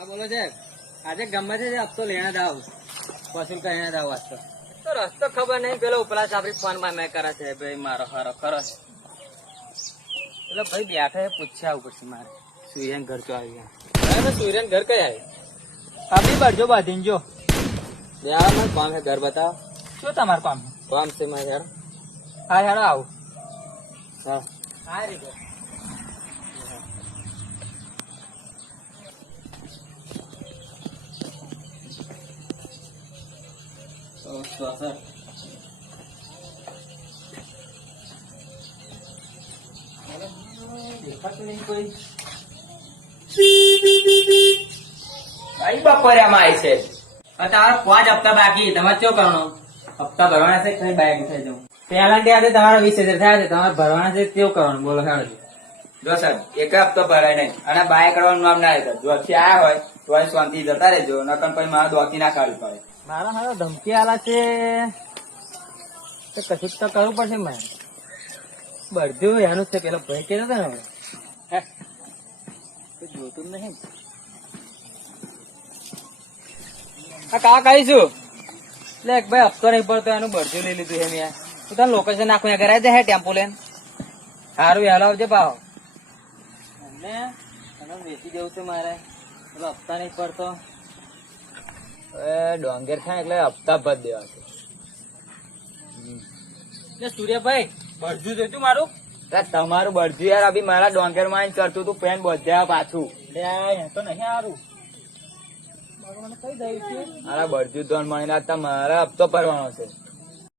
હા બોલો સાહેબ, આજે ગમે છે હપ્તો લેણા દાવ વસૂલ કરીને દાવ વાંચતો તો રસ્તો ખબર નહીં. પેલો ઉપલા આપડી ફોન માં મેં કરે છે ભાઈ મારો હારો ખરો છે. એટલે ભાઈ બેઠા પૂછ્યા આવું પછી મારે સૂર્યન ઘર તો આવી ગયા. સૂર્યન ઘર કઈ આવી અભી બળજો બાંધીને જો. મારું કામ છે, ઘર બતાવો. શું તમારું કામ છે? કામ છે મારે યાર. હા હેડો આવું. હા હા રીતો સર દેખાતું નહીં કોઈ. કઈ બપોરિયામાં આવી છે? તમારા 5 હપ્તા બાકી, તમારે શું કરવાનું? હપ્તા ભરવાના છે કઈ બાઈક થઈ જવું. પેલા ત્યાં તમારા 20,000 થયા છે, તમારે ભરવાના છે કેવું કરવાનું બોલો હેડો. જો સર એક હપ્તો ભરાય નહીં અને બાય કરવાનું નામ ના લેતા. જો થી આયા હોય તો અહીં શાંતિ જતા રહેજો, નકર પછી મારા દોકી ના ખાવી પડે. મારા મારા ધમકી આલા છે તો કશું તો કરવું પડશે મારે. બધું એનું છે, પેલો ભાઈ કેતો હતો ને હવે જોતું જ નહીં. હા કા કહીશું એટલે એક ભાઈ હપ્તો નહીં પડતો એનું બરજું લઈ લીધું છે મેં. તું તને લોકેશન નાખું ઘરે આવી જાય ટેમ્પો લઈને. સારું હેલો આવજે ભાવ. એમને તને વેચી જવું છે મારે, પેલો હપ્તા નહીં પડતો. ડોંગેર થાય એટલે હપ્તા ભર દેવા છે. સૂર્યભાઈ બરજું જોઈતું મારું. તમારું બળજુ યાર અભી મારા ડોંગર માં ચડતું તું પેન બધ્યા પાછું. તો નહીં સારું મને કઈ દઈ છે. મારા બળજુ દોન મળીને તમારા હપ્તો ભરવાનો છે.